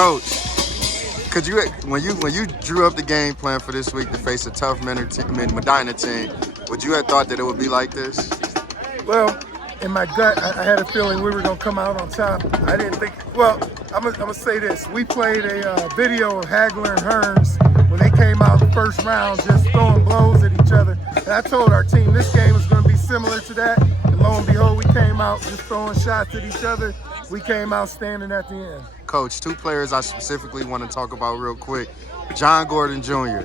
Coach, could you when you drew up the game plan for this week to face a tough Medina team, would you have thought that it would be like this? Well, in my gut, I had a feeling we were going to come out on top. I didn't think, well, I'm going to say this. We played a video of Hagler and Hearns when they came out the first round just throwing blows at each other. And I told our team this game was going to be similar to that. And lo and behold, we came out just throwing shots at each other. We came out standing at the end. Coach, two players I specifically want to talk about real quick. John Gordon Jr.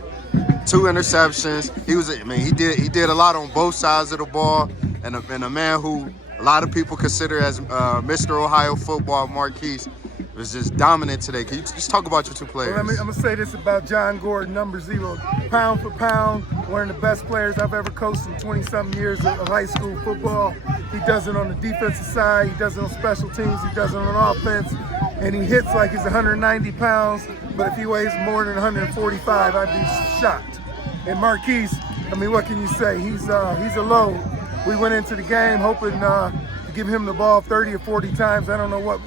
2 interceptions. He did a lot on both sides of the ball, and a man who a lot of people consider as Mr. Ohio football, Marquise, was just dominant today. Can you just talk about your two players? Well, I'm going to say this about John Gordon, number 0. Pound for pound, one of the best players I've ever coached in 20-something years of high school football. He does it on the defensive side. He does it on special teams. He does it on offense. And he hits like he's 190 pounds. But if he weighs more than 145, I'd be shocked. And Marquise, what can you say? He's a load. We went into the game hoping to give him the ball 30 or 40 times. I don't know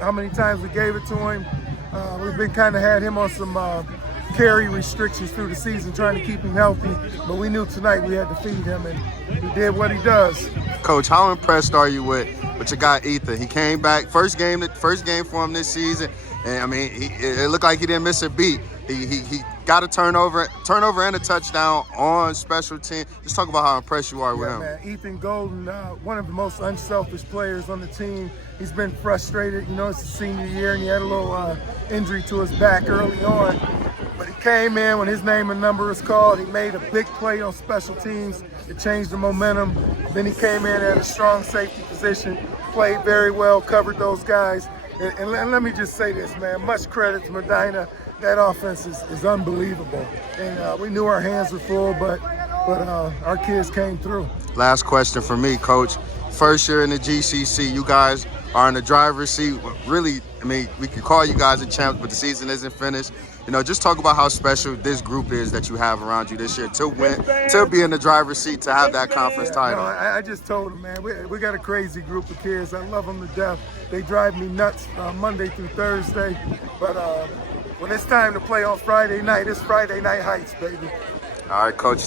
how many times we gave it to him. We've been kind of had him on some carry restrictions through the season, trying to keep him healthy. But we knew tonight we had to feed him, and he did what he does. Coach, how impressed are you with your guy Ethan? He came back first game for him this season, and it looked like he didn't miss a beat. He got a turnover and a touchdown on special team. Just talk about how impressed you are with him. Man, Ethan Golden, one of the most unselfish players on the team. He's been frustrated. It's his senior year, and he had a little injury to his back early on. But he came in when his name and number was called. He made a big play on special teams. It changed the momentum. Then he came in at a strong safety position, played very well, covered those guys. And let me just say this, man, much credit to Medina. That offense is unbelievable. And we knew our hands were full, but our kids came through. Last question for me, Coach. First year in the GCC, you guys are in the driver's seat. Really, we can call you guys the champs, but the season isn't finished. Just talk about how special this group is that you have around you this year to win, to be in the driver's seat, to have that conference title. No, I just told them, man, we got a crazy group of kids. I love them to death. They drive me nuts Monday through Thursday. But when it's time to play on Friday night, it's Friday night heights, baby. All right, Coach.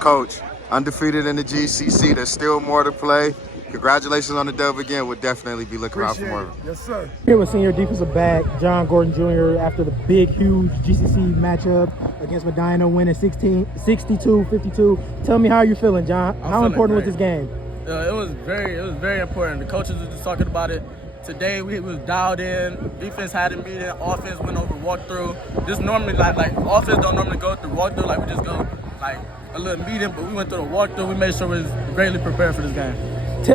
Coach, undefeated in the GCC. There's still more to play. Congratulations on the dub again. We'll definitely be looking out for more. Yes, sir. Here with senior defensive back John Gordon Jr. after the big, huge GCC matchup against Medina, winning 62-52. Tell me how you're feeling, John. How important was this game? It was very important. The coaches were just talking about it. Today we was dialed in. Defense had a meeting. Offense went over walkthrough. This normally like offense don't normally go through walkthrough. Like we just go like a little meeting, but we went through the walkthrough. We made sure we was greatly prepared for this game.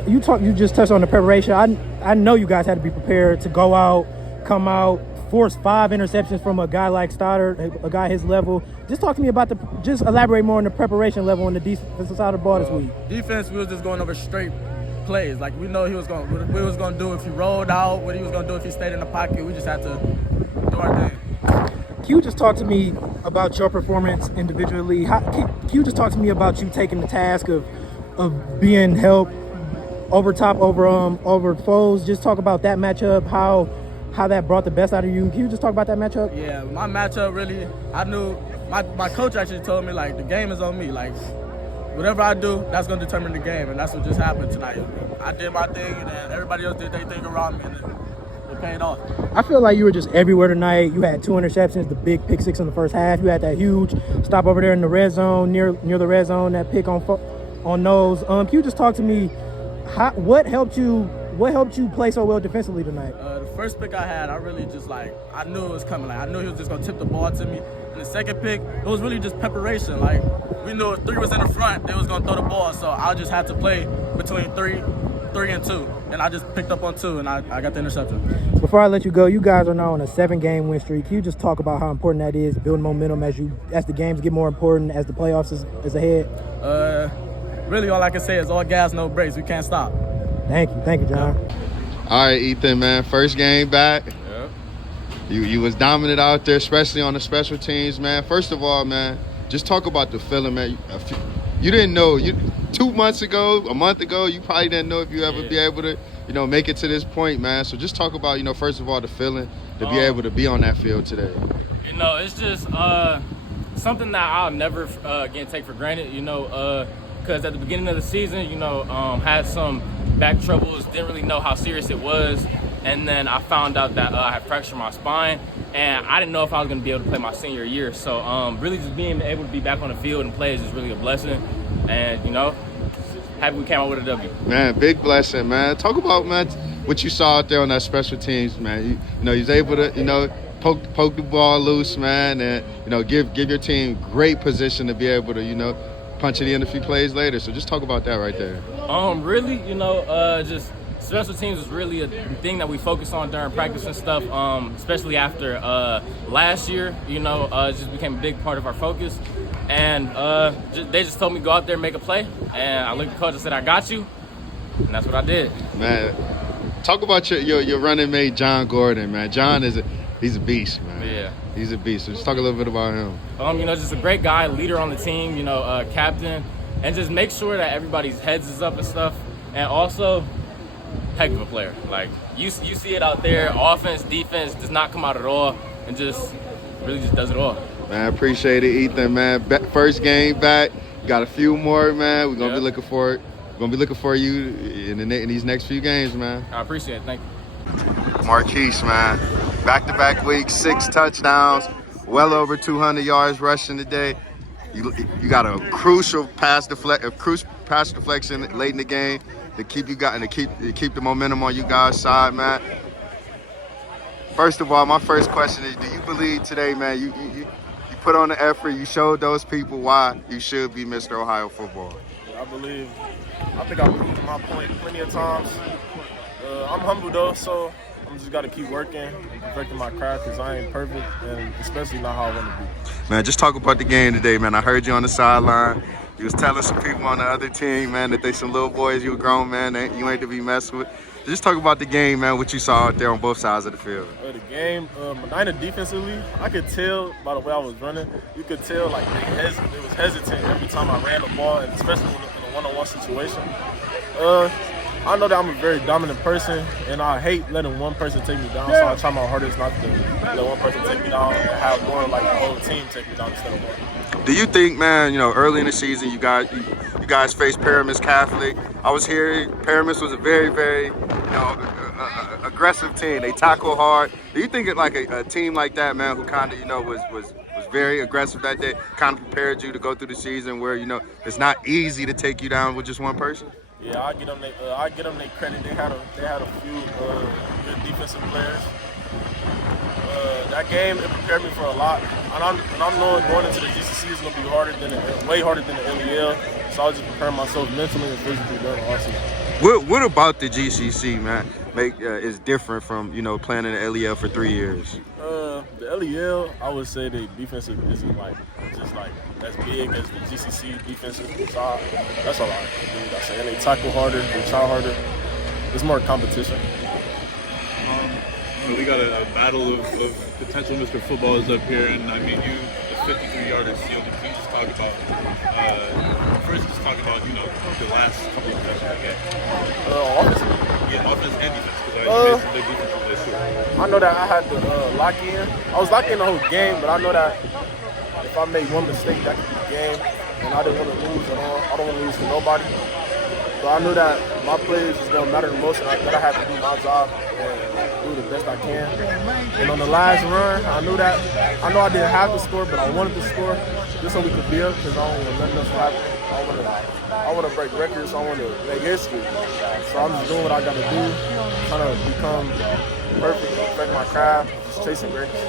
You just touched on the preparation. I know you guys had to be prepared to go out, come out, force 5 interceptions from a guy like Stoddard, a guy his level. Just talk to me about just elaborate more on the preparation level on the defensive side of the ball this week. Defense, we was just going over straight plays. Like we know what he was going to do if he rolled out, what he was going to do if he stayed in the pocket. We just had to do our thing. Can you just talk to me about your performance individually? Can you just talk to me about you taking the task of being helped over foes? Just talk about that matchup, how that brought the best out of you. Can you just talk about that matchup? Yeah, my matchup really, I knew, my coach actually told me, like, the game is on me. Like, whatever I do, that's going to determine the game, and that's what just happened tonight. I did my thing, and then everybody else did their thing around me, and it paid off. I feel like you were just everywhere tonight. You had 2 interceptions, the big pick 6 in the first half. You had that huge stop over there in the red zone, near the red zone, that pick on nose. Can you just talk to me? What helped you play so well defensively tonight? The first pick I had, I really just I knew it was coming. Like I knew he was just gonna tip the ball to me. And the second pick, it was really just preparation. Like we knew if 3 was in the front, they was gonna throw the ball. So I just had to play between 3 and 2, and I just picked up on 2, and I got the interception. Before I let you go, you guys are now on a 7-game win streak. Can you just talk about how important that is, building momentum as the games get more important, as the playoffs is ahead? Really, all I can say is all gas, no brakes. We can't stop. Thank you, John. All right, Ethan, man. First game back. Yeah. You was dominant out there, especially on the special teams, man. First of all, man, just talk about the feeling, man. You didn't know. 2 months ago, a month ago, you probably didn't know if you ever be able to, make it to this point, man. So just talk about, first of all, the feeling, to be able to be on that field today? You know, it's just something that I'll never again take for granted. You know, because at the beginning of the season, you know, had some back troubles, didn't really know how serious it was, and then I found out that I had fractured my spine, and I didn't know if I was going to be able to play my senior year. So really just being able to be back on the field and play is just really a blessing, and you know, happy we came out with a W. Man, big blessing, man. Talk about, man, what you saw out there on that special teams, man. You know, he was able to, you know, poke the ball loose, man, and, you know, give your team great position to be able to, you know, punch it in a few plays later. So just talk about that right there. Really, you know, just special teams is really a thing that we focus on during practice and stuff, especially after last year, you know, it just became a big part of our focus. And they just told me go out there and make a play. And I looked at the coach and said, I got you. And that's what I did. Man, talk about your running mate, John Gordon, man. John he's a beast, man. Yeah. He's a beast. So just talk a little bit about him. You know, just a great guy, leader on the team, you know, captain. And just make sure that everybody's heads is up and stuff. And also, heck of a player. Like, you see it out there, offense, defense, does not come out at all. And just really just does it all. Man, I appreciate it, Ethan, man. First game back. Got a few more, man. We're gonna be looking for it. We're gonna be looking for you in these next few games, man. I appreciate it. Thank you. Marquise, man. Back-to-back weeks, 6 touchdowns, well over 200 yards rushing today. You got a crucial pass deflection late in the game to keep the momentum on you guys' side, man. First of all, my first question is, do you believe today, man, you put on the effort, you showed those people why you should be Mr. Ohio football? I think I've proved my point plenty of times. I'm humble though, so I'm just got to keep working and perfecting my craft because I ain't perfect, and especially not how I want to be. Man, just talk about the game today, man. I heard you on the sideline. You was telling some people on the other team, man, that they some little boys, you a grown man, you ain't to be messed with. Just talk about the game, man, what you saw out there on both sides of the field. The game, Medina defensively, I could tell by the way I was running, you could tell like they was hesitant every time I ran the ball, and especially in a one-on-one situation. I know that I'm a very dominant person, and I hate letting one person take me down, so I try my hardest not to let one person take me down and have more like the whole team take me down instead of one. Do you think, man, you know, early in the season you guys faced Paramus Catholic? I was hearing Paramus was a very, very, you know, aggressive team. They tackle hard. Do you think like a team like that, man, who kind of, you know, was very aggressive that day, kind of prepared you to go through the season where, you know, it's not easy to take you down with just one person? Yeah, I get them their credit. They had a few good defensive players. That game, it prepared me for a lot. And I'm knowing going into the GCC is going to be way harder than the LEL. So I was just preparing myself mentally and physically during the offseason. What about the GCC, man, is different from, you know, playing in the LEL for 3 years? The LEL, I would say the defense isn't like just like as big as the GCC defensive side. That's all I say. And they tackle harder, they try harder. It's more competition. We got a battle of potential Mr. Footballers up here, and I mean, you, the 53-yarder seal, can you just talk about, first just talk about, you know, the last couple of possessions of the game? Offense? Yeah, offense and defense, because you made some big defense today, too. I know that I had to lock in. I was locked in the whole game, but I know that if I made one mistake, that could be the game, and I didn't want to lose at all. I don't want to lose to nobody. So I knew that my plays is going to matter the most, and that I had to do my job and do the best I can. And on the last run, I know I didn't have to score, but I wanted to score just so we could build, because I don't want nothing else to happen. I want to break records. I want to make history. So I'm just doing what I got to do, trying to become perfect, perfect my craft, just chasing greatness.